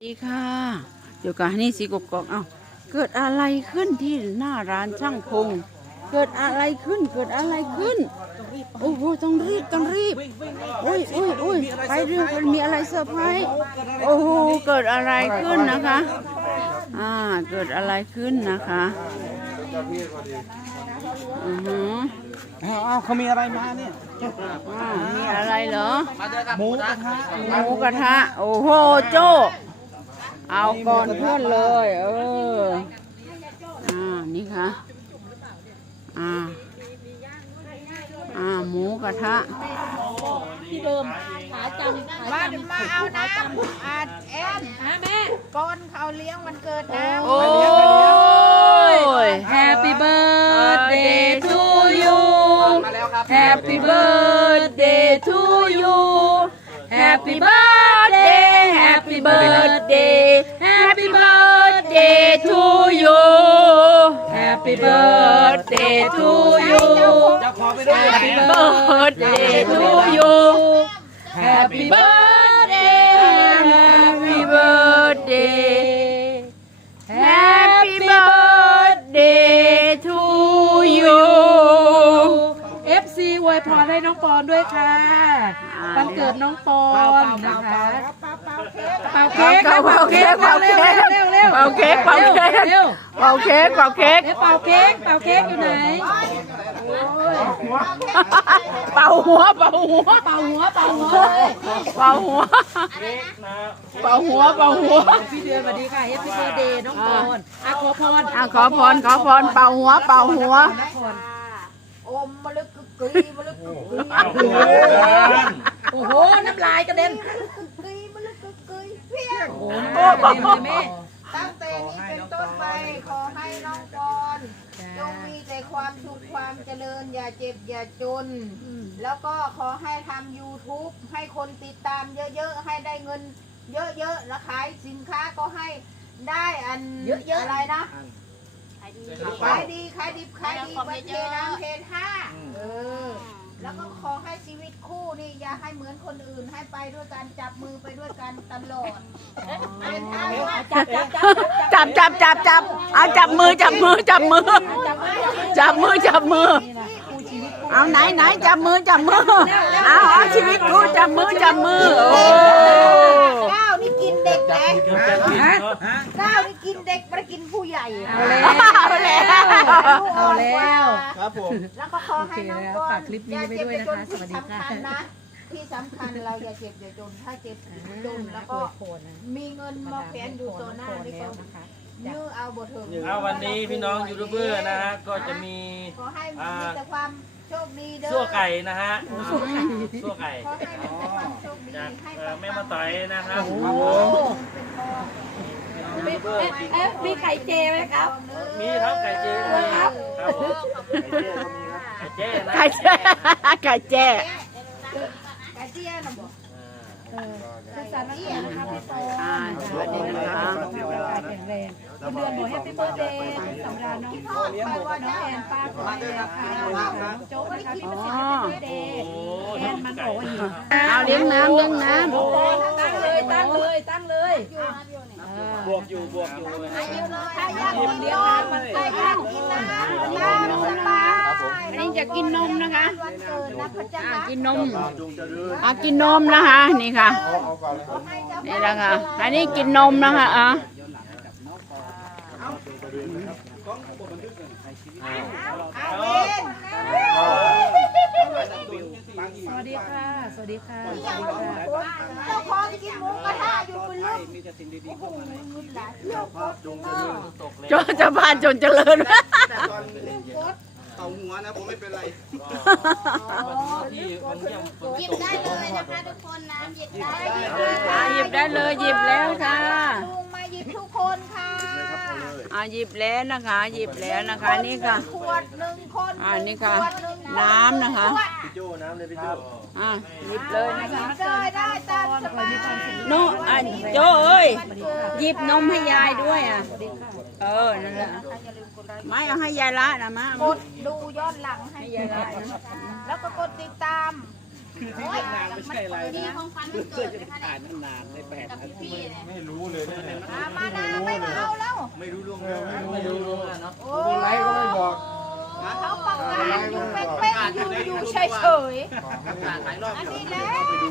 สวัสดีค่ะอยู่กับฮันนี่สีกกอกเอ้าเกิดอะไรขึ้นที่หน้าร้านช่างพง เกิดอะไรขึ้น เกิดอะไรขึ้น โอ้โห ต้องรีบ ต้องรีบโอ้ยโอ้ยโอ้ยไปเร็วมันมีอะไรเซอร์ไพรส์ โอ้โห เกิดอะไรขึ้นนะคะ อ่า เกิดอะไรขึ้นนะคะอือหืออ้าวอ้าวเขามีอะไรมาเนี่ยอ่ามีอะไรเหรอ หมูกระทะ หมูกระทะ โอ้โห โจ้ เอาก่อนเพื่อนเลย เออ อ่า นี่ค่ะ อ่า อ่า หมูกระทะ ที่เดิมขาจำขามาจำมาเอาน้ำอาดแอนฮะแม่ก่อนเขาเลี้ยงวันเกิดนะโอ้ย Happy birthday to you มาแล้วครับ Happy birthday to you Happy birthday Happy birthday Happy birthday to you Happy birthday to you เจ้าของไปด้วย Happy birthday to you Happy birthday Happy birthday Happy birthday to you FC อวยพรให้น้องปอนด้วยค่ะวันเกิดน้องปอนนะคะ เป่าเค้กเป่าเค้กเป่าเค้กเร็วเร็วเป่าเค้กเป่าเค้กเร็วเป่าเค้กเป่าเค้กเป่าเค้กเป่าเค้กอยู่ไหนเป่าหัวเป่าหัวเป่าหัวเป่าหัวเลยเป่าหัวเป่าหัวเป่าหัวพี่เดือนสวัสดีค่ะ Happy birthday น้องปอนอะขอพรอะขอพรขอพรเป่าหัวเป่าหัวนครอมมะลึกกึกกึยมะลึกกึกกึยโอ้โหน้ำลายกระเด็น กึกกึยมะลึกกึกกึ ยเพียงโอ้โหน้ำลายกระเด็นเลยแม่ตั้งแต่นี้เป็นต้นไปขอให้น้องปอนจงมีแต่ความสุขความเจริญอย่าเจ็บอย่าจน แล้วก็ขอให้ทำ YouTube ให้คนติดตามเยอะๆ ให้ได้เงินเยอะๆ แล้วขายสินค้าก็ให้ได้อันเยอะๆอะไรนะขายดีขายดิบขายดีประเทน้ำเพทห้าเออ แล้วก็ขอให้ชีวิตคู่นี่อย่าให้เหมือนคนอื่น ให้ไปด้วยกันจับมือไปด้วยกันตลอดเป็นทาว่าจับจับจับจับจับจับจับเอาจับมือจับมือจับมือ จับมือจับมือ เอาไหนไหนจับมือจับมือ เอาเอาชีวิตกูจับมือจับมือ โอ้ เด็กนะฮะก้าวนี่กินเด็กไม่ได้กินผู้ใหญ่เอาแล้วเอาแล้วเอาแล้วครับผมแล้วก็ขอให้น้องก้อฝากคลิปนี้ไว้ด้วยนะคะอย่าเจ็บอย่าจสวัสดีค่ะที่สำคัญนะที่สำคัญเราอย่าเจ็บอย่าจนถ้าเจ็บจนแล้วก็มีเงินมาแฝงอยู่ต่อหน้านี่ก็ ยื้อเอาบทเถิงเอาวันนี้พี่น้องยูทูบเบอร์นะฮะก็จะมีขอให้มีแต่ความโชคดีเด้อซั่วไก่นะฮะซั่วไก่ขอให้มีแต่ความโชคดีจากให้เอ่อแม่มาต่อยนะครับเอ๊ะมีไข่เจไหมครับ มีทั้งไก่เจด้วยครับ ครับผมไก่เจนะไก่แจ้ไก่แจ้กระเจี๊ยบนะบอก สุขสันต์วันะคะพี่ปออ่าสวัสดีนะคะสุขภาพแข็งแรงคุณเดือนบอกแฮปปี้เบิร์ดเดย์สำราญน้องพ่อไปว่าน้องแอนป้าขอให้ค่ะน้องโจ๊กนะคะพี่ประสิทธิ์แฮปปี้เบิร์ดเดย์แอนมันบอกว่าหิวเอาเลี้ยงน้ำเลี้ยงน้ำตั้งเลยตั้งเลยตั้งเลยบวกอยู่บวกอยู่นะฮะถ้าอยากกินนมมันใส่ข้าวกินน้ำน้ำสบายำ อันนี้จะกินนมนะคะวันเกิดนะพระเจ้าอ่าค่ะกินนมอ่ากินนมนะคะ นี่ค่ะนี่แหละค่ะ อันนี้กินนมนะคะอะเอาเวนสวัสดีค่ะสวัสดีค่ะ สวัสดีค่ะ เจ้าของกินหมูกระทะอยู่บนลึกโอ้โหเงินหลายเที่ยวก็เออจนจะพานจนเจริญ เต่าหัวนะผมไม่เป็นไรที่มันเยี่ยมฝนหยิบตกได้เลยนะคะทุกคนนะหยิบได้อ่าหยิบได้เลยหยิบแล้วค่ะลุงมาหยิบทุกคนค่ะอ่าหยิบแล้วนะคะ หยิบแล้วนะคะนี่ค่ะขวดหนึ่งคนอ่านี่ค่ะขวดหนึ่งน้ำนะคะพี่โจ้น้ำเลยพี่โจ้อ่าหยิบเลยนะคะได้ได้ตามสบายโนอะโจเอ้ยหยิบนมให้ยายด้วยอะ เออนั่นแหละไม่เอาให้ยายละนะมะกดดูย้อนหลังให้ยายแล้วก็กดติดตามคือที่เวียดนามไม่ใช่อะไรมีนะของขวัญวันเกิดนะคะอ่าเนี่ยนนานๆได้แปดกับนาทีพี่ๆเนี่ยไม่รู้เลยนะเนี่ยอะมาดาไม่มาเอาแล้วไม่รู้ล่วงหน้าไม่รู้รู้เนาะโอ้คนไลฟ์ก็ไม่บอกเขาประกาศอยู่เป๊ะๆอยู่อยู่เฉยการหลายรอบๆ อันนี้แหละ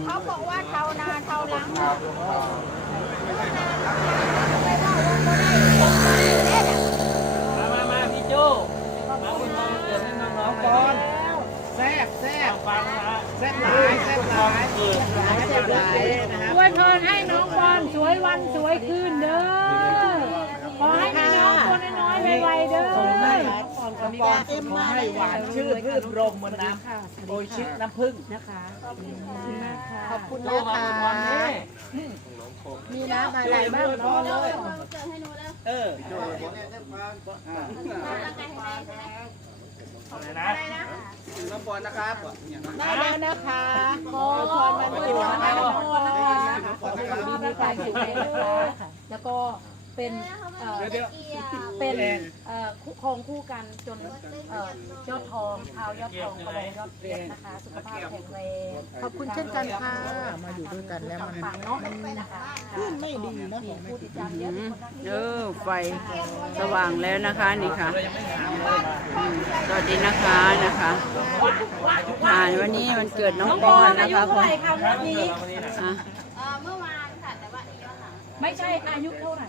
เขาบอกว่าเท่านาเท่าหลังข่าวลงไปว่าว่าบ่ได้เนี่ยมามามาพี่โจมาคุณพ่อเกิดให้น้องๆก่อนแซ่บแซ่บฟังนะแซ่บหลายแซ่บหลายดหลายแซ่บหลายนะครับอวยพรให้น้องบอลสวยวันสวยคืนเด้อ ขอให้มีน้องตัวน้อยๆไวๆเด้อขอให้หวานชื่นรื่นรมเหมือนน้ำโอชิน้ำผึ้งนะคะขอบคุณนะคะมีน้ำอะไรบ้างพอเลยวันเกิดให้หนูแล้วเออร่างกายแข็งแรงใช่ไหมอะไรนะน้องบอลนะครับได้แล้วนะคะขอพรมันเกิดนะคะน้องโมนะคะมีร่างกายแข็งแรงนะคะแล้วก็ เป็นเอ่อเดี๋ยวเป็นเอ่อคู่ครองคู่กันจนเอ่อยอดทองเท้ายอดทองกระบองยอดเพชรนะคะ สุขภาพแข็งแรงขอบคุณเช่นกันค่ะ มาอยู่ด้วยกันแล้วมันปังๆเนาะนะคะขึ้นไม่ดีนะ มีผู้ติดตามเยอะอืมเออไฟสว่างแล้วนะคะนี่ค่ะอืมสวัสดีนะคะนะคะอ่าวันนี้มันเกิดน้องปอนนะคะเท่าไหร่คะงวดนี้ อะ ไม่ใช่อายุเท่าไหร่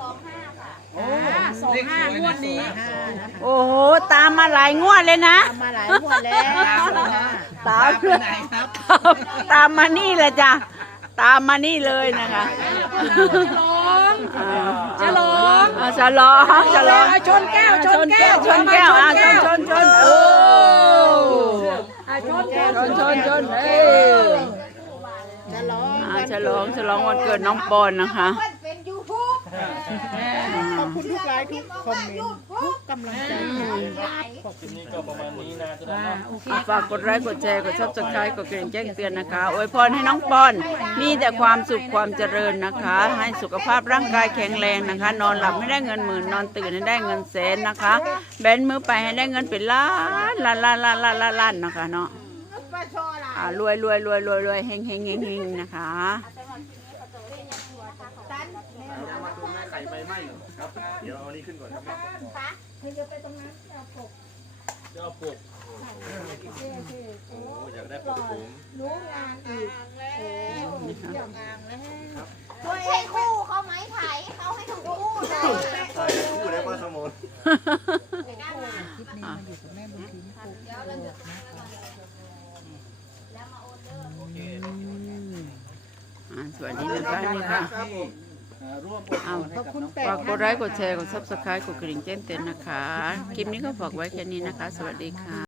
สองห้าค่ะอ่าสองห้างวดนี้ โอ้โห ตามมาหลายงวดเลยนะมาหลายงวดแล้วตามไปไหนครับตามมานี่แหละจ้ะ ตามมานี่เลยนะคะฉลองอ่าฉลองฉลองอ่าชนแก้วชนแก้วชนแก้วอ่าชนชนชนเออ อ่าชนแก้ว ชนชนชนเออ จะร้อง อ่าฉ ลองฉลองวันเกิดน้องปอนนะคะ เป็นยูทูบขอบคุณทุกไลค์ทุกคอมเมนต์ทุกกำลังใจทีนี้ก็ประมาณนี้นะทุกท่านอ่าเนาะโอเคอะฝากกดไลค์กดแชร์กดซับสไครต์กดกระดิ่งแจ้งเตือนนะคะอวยพรให้น้องปอน มีแต่ความสุขความเจริญนะคะ ให้สุขภาพร่างกายแข็งแรงนะคะ นอนหลับไม่ได้เงินหมื่นนอนตื่นให้ได้เงินแสนนะคะ แบนมือไปให้ได้เงินเป็นล้านล้านล้านล้านล้านล้านล้านนะคะเนาะปลาช อล่ะอ่ารวยรวยรวยรวยรวยเฮงเฮงเฮงเฮงนะคะใส่ใบไม้ครับ เดี๋ยวเอานี่ขึ้นก่อนครับเธอจะไปตรงนั้นเอาปกเดี๋ยวเอาปกโอ้อยากได้ปลูกผมรู้งานอีกโอ้เกี่ยวงานแล้วใช่คู่เขาไหมไผ่เขาให้ถูกคู่เลยคู่ได้ป้าสมน อะ อ่า สวัสดีนะคะนี่ค่ะร่วมเอาขอบคุณแปดฝากกดไลค์กดแชร์กดซับสไครต์กดกระดิ่งแจ้งเตือนนะคะ คลิปนี้ก็ฝากไว้แค่นี้นะคะ สวัสดีค่ะ